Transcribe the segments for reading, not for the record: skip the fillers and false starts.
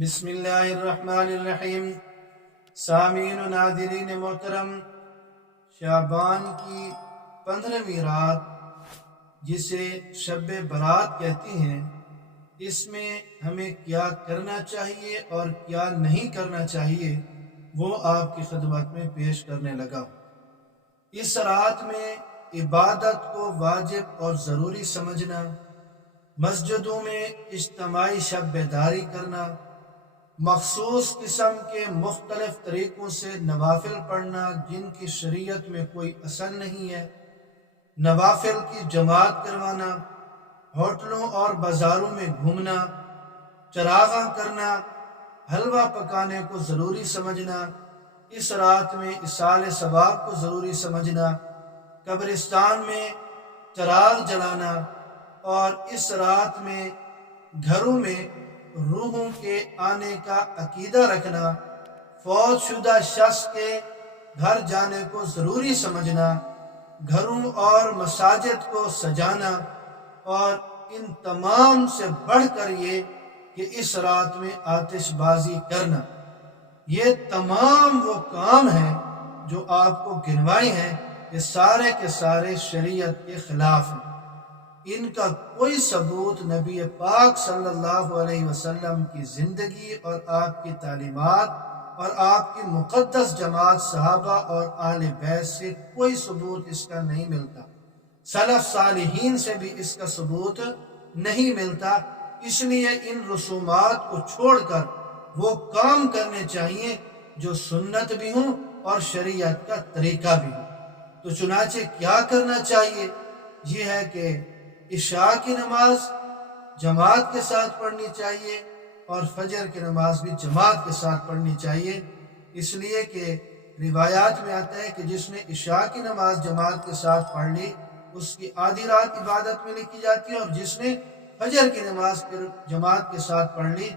بسم اللہ الرحمن الرحیم۔ سامعین و ناظرین محترم، شعبان کی 15ویں رات جسے شب برات کہتے ہیں، اس میں ہمیں کیا کرنا چاہیے اور کیا نہیں کرنا چاہیے وہ آپ کی خدمت میں پیش کرنے لگا ہوں۔ اس رات میں عبادت کو واجب اور ضروری سمجھنا، مسجدوں میں اجتماعی شب بیداری کرنا، مخصوص قسم کے مختلف طریقوں سے نوافل پڑھنا جن کی شریعت میں کوئی اصل نہیں ہے، نوافل کی جماعت کروانا، ہوٹلوں اور بازاروں میں گھومنا، چراغاں کرنا، حلوہ پکانے کو ضروری سمجھنا، اس رات میں ایصال ثواب کو ضروری سمجھنا، قبرستان میں چراغ جلانا، اور اس رات میں گھروں میں روحوں کے آنے کا عقیدہ رکھنا، فوت شدہ شخص کے گھر جانے کو ضروری سمجھنا، گھروں اور مساجد کو سجانا، اور ان تمام سے بڑھ کر یہ کہ اس رات میں آتش بازی کرنا، یہ تمام وہ کام ہیں جو آپ کو گنوائے ہیں، یہ سارے کے سارے شریعت کے خلاف ہیں۔ ان کا کوئی ثبوت نبی پاک صلی اللہ علیہ وسلم کی زندگی اور آپ کی تعلیمات اور آپ کی مقدس جماعت صحابہ اور اہل بیت سے کوئی ثبوت اس کا نہیں ملتا، سلف صالحین سے بھی اس کا ثبوت نہیں ملتا۔ اس لیے ان رسومات کو چھوڑ کر وہ کام کرنے چاہیے جو سنت بھی ہوں اور شریعت کا طریقہ بھی ہو۔ تو چنانچہ کیا کرنا چاہیے؟ یہ ہے کہ عشاء کی نماز جماعت کے ساتھ پڑھنی چاہیے اور فجر کی نماز بھی جماعت کے ساتھ پڑھنی چاہیے، اس لیے کہ روایات میں آتا ہے کہ جس نے عشاء کی نماز جماعت کے ساتھ پڑھ لی اس کی آدھی رات عبادت میں لکھی جاتی ہے، اور جس نے فجر کی نماز پھر جماعت کے ساتھ پڑھ لی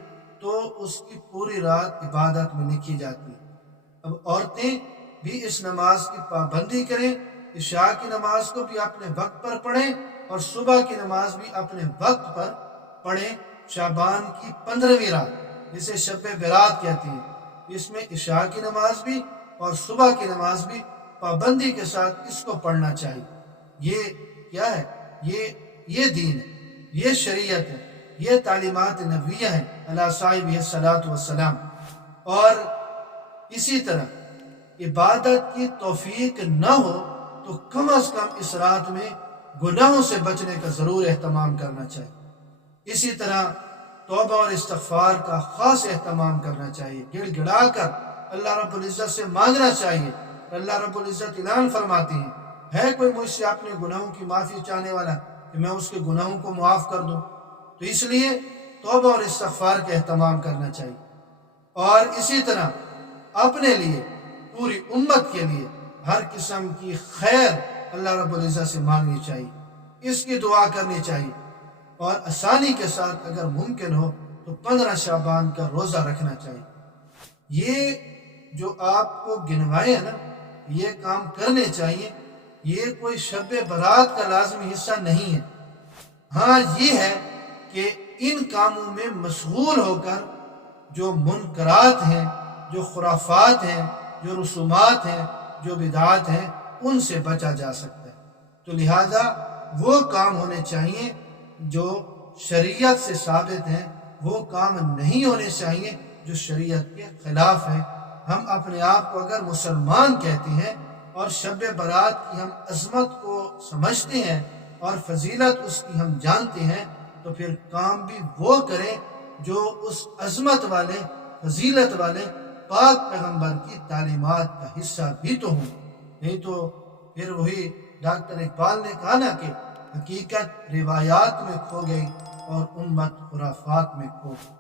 تو اس کی پوری رات عبادت میں لکھی جاتی ہے۔ اب عورتیں بھی اس نماز کی پابندی کریں، عشاء کی نماز کو بھی اپنے وقت پر پڑھیں اور صبح کی نماز بھی اپنے وقت پر پڑھیں۔ شعبان کی 15ویں رات جسے شب برات کہتی ہیں، اس میں عشاء کی نماز بھی اور صبح کی نماز بھی پابندی کے ساتھ اس کو پڑھنا چاہیے۔ یہ کیا ہے؟ یہ دین ہے، یہ شریعت ہے، یہ تعلیمات نبویہ ہیں علی صاحبہ الصلاۃ والسلام۔ اور اسی طرح عبادت کی توفیق نہ ہو تو کم از کم اس رات میں گناہوں سے بچنے کا ضرور اہتمام کرنا چاہیے۔ اسی طرح توبہ اور استغفار کا خاص اہتمام کرنا چاہیے، گڑ گڑا کر اللہ رب العزت سے مانگنا چاہیے۔ اللہ رب العزت اعلان فرماتے ہیں، ہے کوئی مجھ سے اپنے گناہوں کی معافی چاہنے والا کہ میں اس کے گناہوں کو معاف کر دوں؟ تو اس لیے توبہ اور استغفار کا اہتمام کرنا چاہیے، اور اسی طرح اپنے لیے پوری امت کے لیے ہر قسم کی خیر اللہ رب العزت سے مانگنی چاہیے، اس کی دعا کرنی چاہیے، اور آسانی کے ساتھ اگر ممکن ہو تو 15 شعبان کا روزہ رکھنا چاہیے۔ یہ جو آپ کو گنوائے ہیں نا، یہ کام کرنے چاہیے، یہ کوئی شب برات کا لازمی حصہ نہیں ہے۔ ہاں یہ ہے کہ ان کاموں میں مشغول ہو کر جو منکرات ہیں، جو خرافات ہیں، جو رسومات ہیں، جو بدعات ہیں، ان سے بچا جا سکتا ہے۔ تو لہذا وہ کام ہونے چاہیے جو شریعت سے ثابت ہیں، وہ کام نہیں ہونے چاہیے جو شریعت کے خلاف ہیں۔ ہم اپنے آپ کو اگر مسلمان کہتے ہیں اور شب برات کی ہم عظمت کو سمجھتے ہیں اور فضیلت اس کی ہم جانتے ہیں، تو پھر کام بھی وہ کریں جو اس عظمت والے، فضیلت والے پاک پیغمبر کی تعلیمات کا حصہ بھی تو ہوں۔ نہیں تو پھر وہی ڈاکٹر اقبال نے کہا نا کہ حقیقت روایات میں کھو گئی اور امت خرافات میں کھو گئی۔